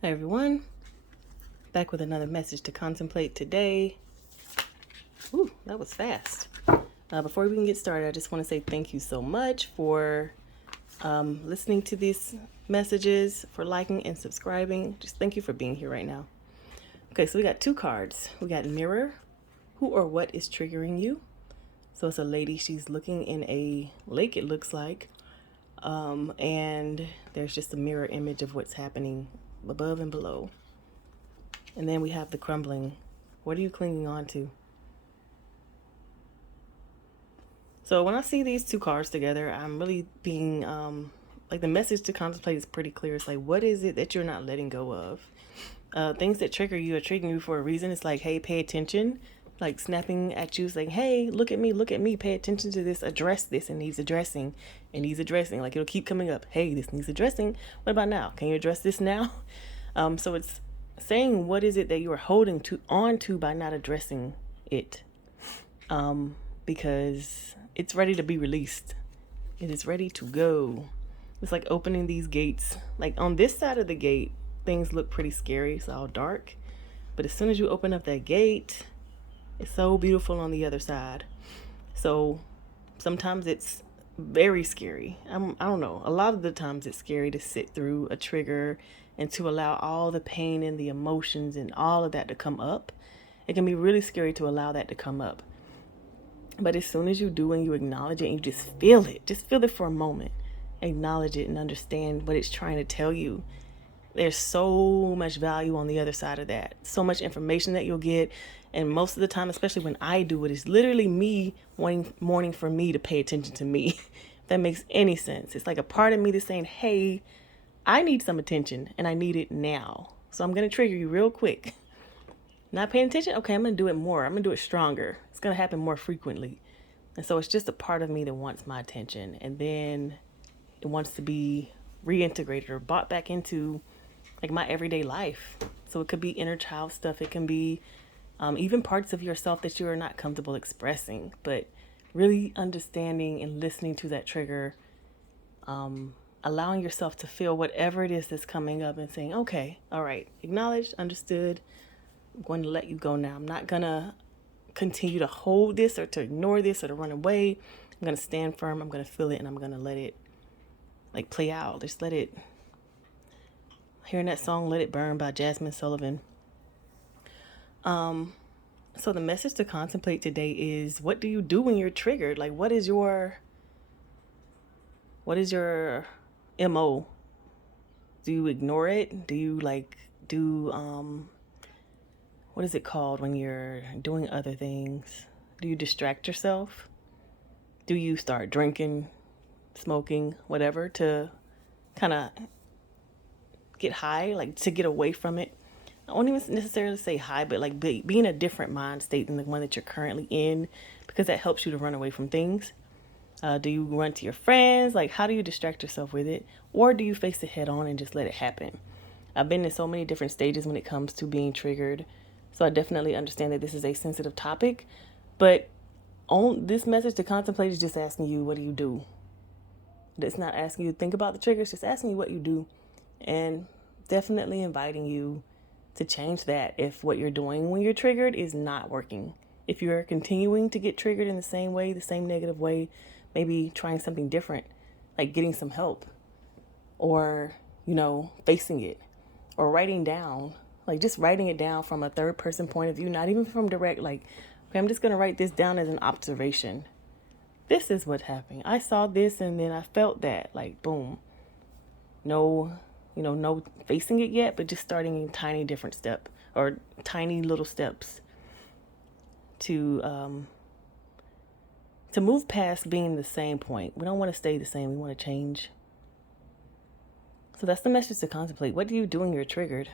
Hi everyone, back with another message to contemplate today. Ooh, that was fast. Before we can get started, I just want to say thank you so much for listening to these messages, for liking and subscribing. Just thank you for being here right now. Okay, so we got two cards. We got mirror, who or what is triggering you. So it's a lady, she's looking in a lake, it looks like. And there's just a mirror image of what's happening above and below. And then we have the crumbling. What are you clinging on to? So when I see these two cards together, I'm really being, like the message to contemplate is pretty clear. It's like, what is it that you're not letting go of? Things that trigger you are triggering you for a reason. It's like, hey, pay attention. Like snapping at you, saying, hey, look at me, pay attention to this, address this, it needs addressing, it needs addressing. Like it'll keep coming up, hey, this needs addressing. What about now? Can you address this now? So it's saying, what is it that you are holding on to by not addressing it? Because it's ready to be released. It is ready to go. It's like opening these gates. Like on this side of the gate, things look pretty scary. It's all dark. But as soon as you open up that gate, it's so beautiful on the other side. So sometimes it's very scary. I don't know. A lot of the times it's scary to sit through a trigger and to allow all the pain and the emotions and all of that to come up. It can be really scary to allow that to come up. But as soon as you do and you acknowledge it and you just feel it for a moment, acknowledge it and understand what it's trying to tell you. There's so much value on the other side of that. So much information that you'll get. And most of the time, especially when I do it, it's literally me wanting for me to pay attention to me. If that makes any sense. It's like a part of me that's saying, hey, I need some attention and I need it now. So I'm going to trigger you real quick. Not paying attention? Okay, I'm going to do it more. I'm going to do it stronger. It's going to happen more frequently. And so it's just a part of me that wants my attention. And then it wants to be reintegrated or brought back into like my everyday life. So it could be inner child stuff. It can be even parts of yourself that you are not comfortable expressing, but really understanding and listening to that trigger, allowing yourself to feel whatever it is that's coming up and saying, okay, all right, acknowledged, understood. I'm going to let you go now. I'm not going to continue to hold this or to ignore this or to run away. I'm going to stand firm. I'm going to feel it and I'm going to let it like play out. Just let it. Hearing that song, Let It Burn by Jasmine Sullivan. So the message to contemplate today is, what do you do when you're triggered? Like, what is your MO? Do you ignore it? Do you what is it called when you're doing other things? Do you distract yourself? Do you start drinking, smoking, whatever to kind of get high, like to get away from it? I won't even necessarily say high, but like be in a different mind state than the one that you're currently in, because that helps you to run away from things. Do you run to your friends? Like, how do you distract yourself with it? Or do you face it head on and just let it happen? I've been in so many different stages when it comes to being triggered. So I definitely understand that this is a sensitive topic. But on this message to contemplate is just asking you, what do you do? It's not asking you to think about the triggers, just asking you what you do. And definitely inviting you to change that if what you're doing when you're triggered is not working. If you're continuing to get triggered in the same way, the same negative way, maybe trying something different, like getting some help, or, facing it, or writing down, like just writing it down from a third person point of view, not even from direct, like, okay, I'm just going to write this down as an observation. This is what happened. I saw this and then I felt that, like, boom. No facing it yet, but just starting in tiny different step or tiny little steps to move past being the same point. We don't want to stay the same. We want to change. So that's the message to contemplate. What do you do when you're triggered?